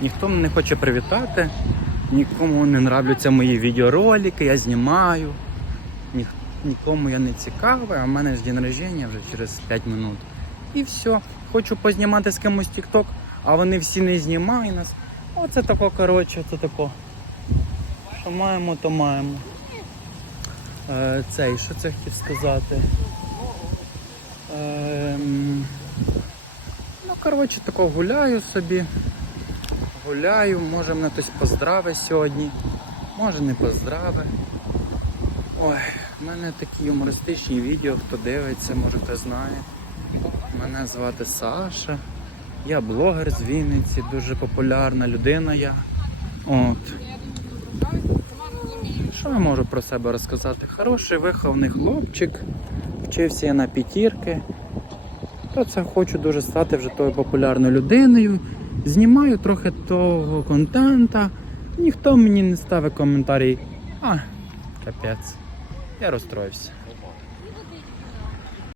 Ніхто мене не хоче привітати, нікому не нравляться мої відеоролики, я знімаю. Ні, нікому я не цікавий, а в мене ж день рождення вже через 5 минут. І все. Хочу познімати з кимось TikTok, а вони всі не знімають нас. Оце тако, коротше, це тако. Що маємо, то маємо. Е, цей, що це хотів сказати? Ем, ну, коротше, тако гуляю собі. Гуляю, може мене хтось поздравить сьогодні, може не поздравить. Ой, в мене такі юмористичні відео, хто дивиться, може хто знає. Мене звати Саша. Я блогер з Вінниці, дуже популярна людина я. От. Що я можу про себе розказати? Хороший виховний хлопчик. Вчився я на п'ятірки. То це хочу дуже стати вже тою популярною людиною. Знімаю трохи того контента. Ніхто мені не ставить коментарі. А, капець. Я розстроївся.